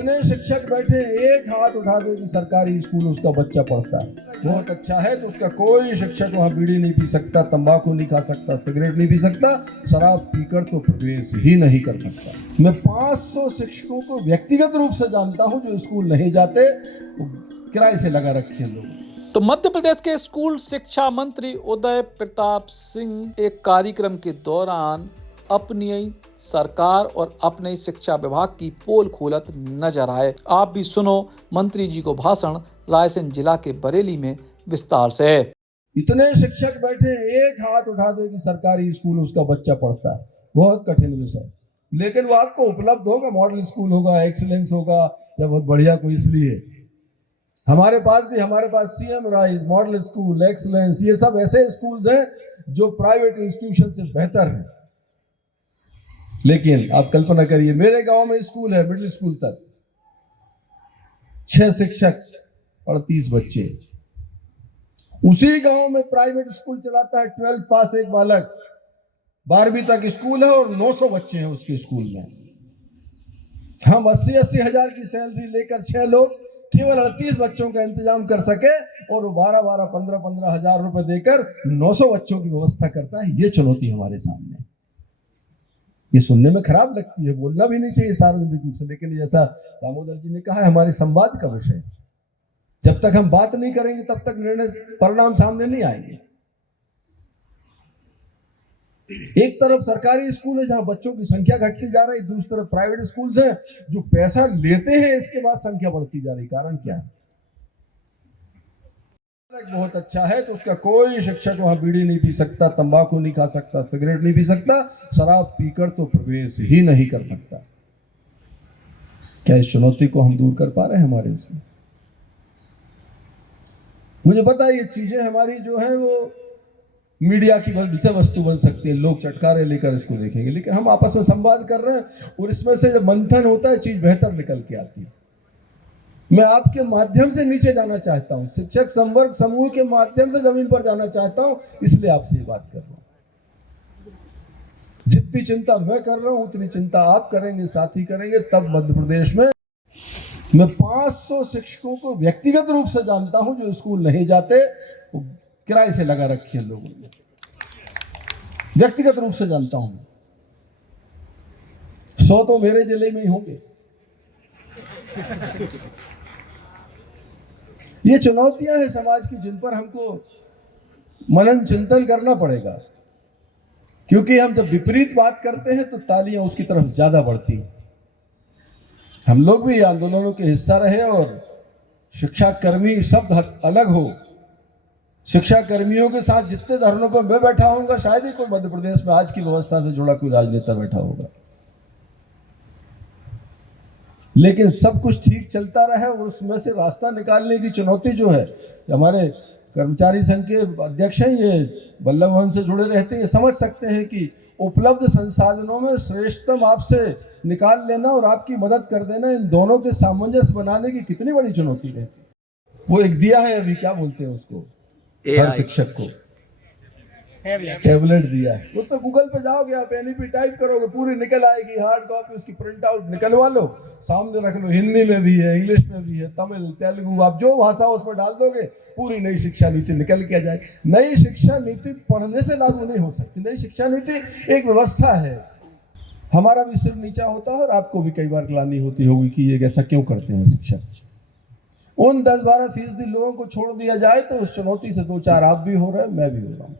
इतने शिक्षक बैठे, एक हाथ उठा दो कि सरकारी स्कूल उसका बच्चा पढ़ता है, बहुत अच्छा है, तो उसका कोई शिक्षक वहाँ बीड़ी नहीं पी सकता, तंबाकू नहीं खा सकता, सिगरेट नहीं पी सकता, शराब पीकर तो प्रवेश ही नहीं कर सकता। मैं 500 शिक्षकों को व्यक्तिगत रूप से जानता हूँ जो स्कूल नहीं जाते, किराए से लगा रखे हैं लोग। तो मध्य प्रदेश के स्कूल शिक्षा मंत्री उदय प्रताप सिंह एक कार्यक्रम के दौरान अपनी सरकार और अपने शिक्षा विभाग की पोल खोलत नजर आए। आप भी सुनो मंत्री जी को भाषण रायसेन जिला के बरेली में विस्तार से। इतने शिक्षक बैठे, एक हाथ उठा दो कि सरकारी स्कूल उसका बच्चा पढ़ता है, बहुत कठिन विषय, लेकिन वो आपको उपलब्ध होगा, मॉडल स्कूल होगा, एक्सीलेंस होगा, या बहुत बढ़िया कोई, इसलिए हमारे पास CM rise, model school, excellence, ये सब ऐसे स्कूल्स हैं जो प्राइवेट इंस्टीट्यूशन से बेहतर हैं। लेकिन आप कल्पना करिए, मेरे गांव में स्कूल है, मिडिल स्कूल तक 6 शिक्षक 38 बच्चे। उसी गांव में प्राइवेट स्कूल चलाता है 12th पास एक बालक, 12वीं तक स्कूल है और 900 बच्चे हैं उसके स्कूल में। हम 80-80 हजार की सैलरी लेकर 6 लोग केवल 38 बच्चों का इंतजाम कर सके, और 12-12, 15-15 हजार रुपए देकर 900 बच्चों की व्यवस्था करता है। ये चुनौती हमारे सामने। ये सुनने में खराब लगती है, बोलना भी नहीं चाहिए सार्वजनिक रूप से, लेकिन जैसा दामोदर जी ने कहा है, हमारे संवाद का विषय। जब तक हम बात नहीं करेंगे तब तक निर्णय परिणाम सामने नहीं आएंगे। एक तरफ सरकारी स्कूल है जहां बच्चों की संख्या घटती जा रही, दूसरी तरफ प्राइवेट स्कूल्स हैं जो पैसा लेते हैं, इसके बाद संख्या बढ़ती जा रही। कारण क्या है? बहुत अच्छा है, तो उसका कोई शिक्षक वहां बीड़ी नहीं पी सकता, तंबाकू नहीं खा सकता, सिगरेट नहीं पी सकता, शराब पीकर तो प्रवेश ही नहीं कर सकता। क्या इस चुनौती को हम दूर कर पा रहे हैं हमारे इसमें? मुझे पता है ये चीजें हमारी जो है वो मीडिया की विषय वस्तु बन सकती है, लोग चटकारे लेकर इसको देखेंगे, लेकिन हम आपस में संवाद कर रहे हैं और इसमें से जब मंथन होता है चीज बेहतर निकल के आती है। मैं आपके माध्यम से नीचे जाना चाहता हूं, शिक्षक संवर्ग समूह के माध्यम से जमीन पर जाना चाहता हूं, इसलिए आपसे ये बात कर रहा हूं। जितनी चिंता मैं कर रहा हूं उतनी चिंता आप करेंगे, साथी करेंगे, तब मध्य प्रदेश में मैं 500 शिक्षकों को व्यक्तिगत रूप से जानता हूं जो स्कूल नहीं जाते, किराए से लगा रखी है लोगों ने, व्यक्तिगत रूप से जानता हूं। 100 तो मेरे जिले में ही होंगे। ये चुनौतियां हैं समाज की, जिन पर हमको मनन चिंतन करना पड़ेगा, क्योंकि हम जब विपरीत बात करते हैं तो तालियां उसकी तरफ ज्यादा बढ़ती हैं। हम लोग भी आंदोलनों के हिस्सा रहे, और शिक्षा कर्मी शब्द अलग हो, शिक्षा कर्मियों के साथ जितने धरनों पर मैं बैठा होऊंगा, शायद ही कोई मध्य प्रदेश में आज की व्यवस्था से जुड़ा कोई राजनेता बैठा होगा, लेकिन सब कुछ ठीक चलता रहे और उसमें से रास्ता निकालने की चुनौती जो है, हमारे कर्मचारी संघ के अध्यक्ष हैं, ये वल्लभ भवन से जुड़े रहते हैं, ये समझ सकते हैं कि उपलब्ध संसाधनों में श्रेष्ठतम आपसे निकाल लेना और आपकी मदद कर देना, इन दोनों के सामंजस्य बनाने की कितनी बड़ी चुनौती रहती। वो एक दिया है, अभी क्या बोलते हैं उसको, हर शिक्षक को टैबलेट दिया है, उस पर गूगल पे जाओगे आप, एनईपी टाइप करोगे, पूरी निकल आएगी, हार्ड कॉपी उसकी प्रिंट आउट निकलवा लो, सामने रख लो, हिंदी में भी है, इंग्लिश में भी है, तमिल, तेलुगु, आप जो भाषा उसमें डाल दोगे, पूरी नई शिक्षा नीति निकल के आ जाए। नई शिक्षा नीति पढ़ने से लागू नहीं हो सकती, नई शिक्षा नीति एक व्यवस्था है। हमारा भी सिर नीचा होता है और आपको भी कई बार ग्लानि होती होगी कि ये ऐसा क्यों करते हैं शिक्षक। उन 10-12% लोगों को छोड़ दिया जाए तो उस चुनौती से 2-4 आप भी हो रहे हैं, मैं भी हो रहा हूं।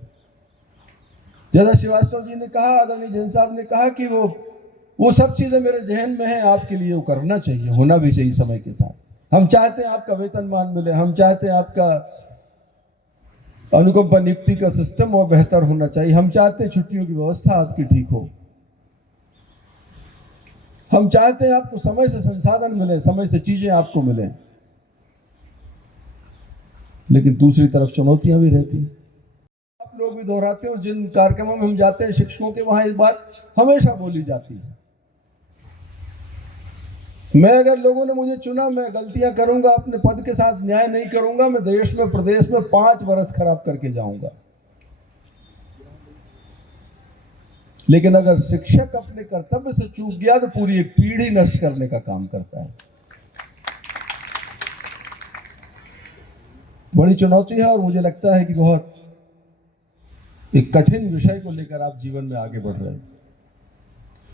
जैसा श्रीवास्तव जी ने कहा, आदरणीय जैन साहब ने कहा कि वो सब चीजें मेरे जहन में है, आपके लिए वो करना चाहिए, होना भी चाहिए समय के साथ। हम चाहते हैं आपका वेतनमान मिले, हम चाहते हैं आपका अनुकंपा नियुक्ति का सिस्टम और बेहतर होना चाहिए, हम चाहते हैं छुट्टियों की व्यवस्था आपकी ठीक हो, हम चाहते हैं आपको समय से संसाधन मिले, समय से चीजें आपको मिले, लेकिन दूसरी तरफ चुनौतियां भी रहती हैं। आप लोग भी दोहराते हैं, और जिन कार्यक्रमों में हम जाते हैं शिक्षकों के, वहां इस बात हमेशा बोली जाती है। मैं, अगर लोगों ने मुझे चुना, मैं गलतियां करूंगा, अपने पद के साथ न्याय नहीं करूंगा, मैं देश में प्रदेश में 5 वर्ष खराब करके जाऊंगा। लेकिन अगर शिक्षक अपने कर्तव्य से चूक गया तो पूरी एक पीढ़ी नष्ट करने का काम करता है। बड़ी चुनौती है और मुझे लगता है कि बहुत एक कठिन विषय को लेकर आप जीवन में आगे बढ़ रहे हैं।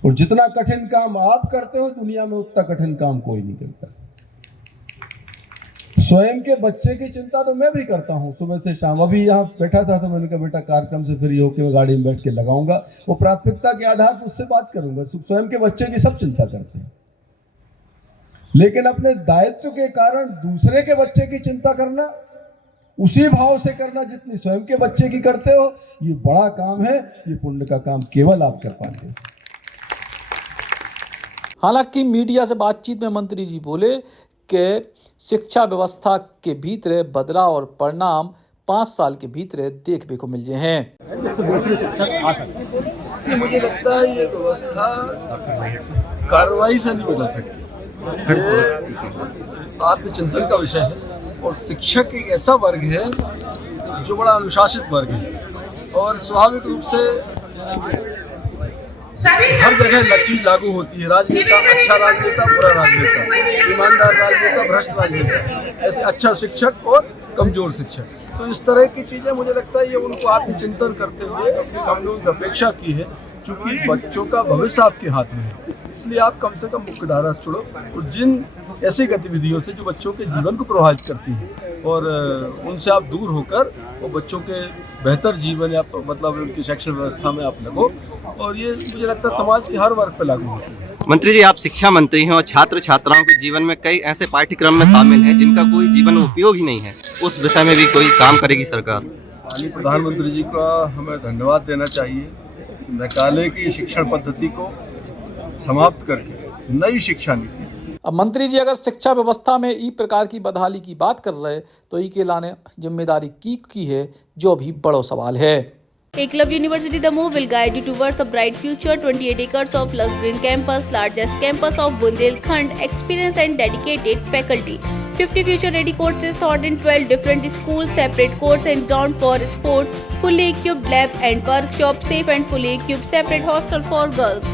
और जितना कठिन काम आप करते हो दुनिया में उतना कठिन काम कोई नहीं करता। स्वयं के बच्चे की चिंता तो मैं भी करता हूँ सुबह से शाम। अभी यहाँ बैठा था तो मैंने कहा बेटा कार्यक्रम से फ्री होकर मैं गाड़ी में बैठ के लगाऊंगा, वो प्राथमिकता के आधार पर उससे बात करूंगा। स्वयं के बच्चे की सब चिंता करते हैं, लेकिन अपने दायित्व के कारण दूसरे के बच्चे की चिंता करना, उसी भाव से करना जितनी स्वयं के बच्चे की करते हो, ये बड़ा काम है। ये पुण्य का काम केवल आप कर पाते हो। हालांकि मीडिया से बातचीत में मंत्री जी बोले कि शिक्षा व्यवस्था के भीतर बदलाव और परिणाम 5 साल के भीतर देखने को मिले हैं। दूसरे शिक्षक आ सकते हैं। मुझे लगता है ये व्यवस्था कार्रवाई से नहीं बदल सकती। ये आत्मचिंतन का विषय है। और शिक्षक एक ऐसा वर्ग है जो बड़ा अनुशासित वर्ग है और स्वाभाविक रूप से हर जगह लचील लागू होती है। राजनेता अच्छा राजनेता, बुरा राजनेता, ईमानदार राजनेता, भ्रष्ट राजनेता, ऐसे अच्छा शिक्षक और कमजोर शिक्षक। तो इस तरह की चीजें मुझे लगता है ये उनको आत्मचिंतन करते हुए अपनी कानून से अपेक्षा की है, क्योंकि बच्चों का भविष्य आपके हाथ में है। इसलिए आप कम से कम मुख्य धारा से छोड़ो और जिन ऐसी गतिविधियों से जो बच्चों के जीवन को प्रभावित करती है और उनसे आप दूर होकर वो बच्चों के बेहतर जीवन या मतलब उनकी शैक्षणिक व्यवस्था में आप लगो। और ये मुझे लगता है समाज के हर वर्ग पर लागू होती है। मंत्री जी, आप शिक्षा मंत्री हैं और छात्र छात्राओं के जीवन में कई ऐसे पाठ्यक्रम में शामिल हैं जिनका कोई जीवन में उपयोग ही नहीं है। उस विषय में भी कोई काम करेगी सरकार? माननीय प्रधानमंत्री जी का हमें धन्यवाद देना चाहिए कि मैकाले की शिक्षण पद्धति को समाप्त करके नई शिक्षा नीति। अब मंत्री जी अगर शिक्षा व्यवस्था में ई प्रकार की बदहाली की बात कर रहे तो ई के लाने जिम्मेदारी की है, जो भी बड़ा सवाल है। Eklavya University Damoh will guide you towards a bright future. 28 acres of lush green campus, largest campus of Bundelkhand, experienced and dedicated faculty. 50 future-ready courses taught in 12 different schools, separate courts and ground for sport, fully equipped lab and workshop, safe and fully equipped separate hostel for girls.